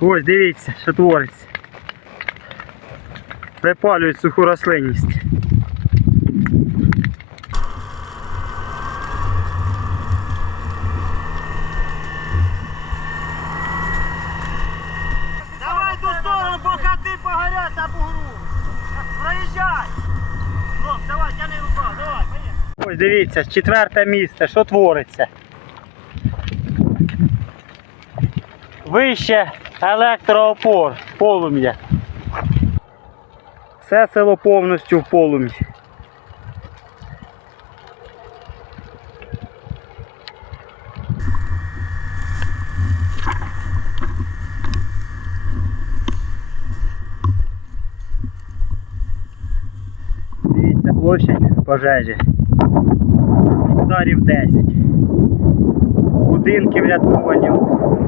Ось дивіться, що твориться. Випалюють суху рослинність. Давай ту сторону, бо ходи погорять на бугру. Проїжджай. Ром, давай, тяни рука, давай, поїхали. Ось дивіться, четверте місце, що твориться. Вище електроопор, полум'я. Все село повністю в полум'ї. Дивіться, площадь пожежі. Гектарів 10. Будинки врятовані. 4 штуки.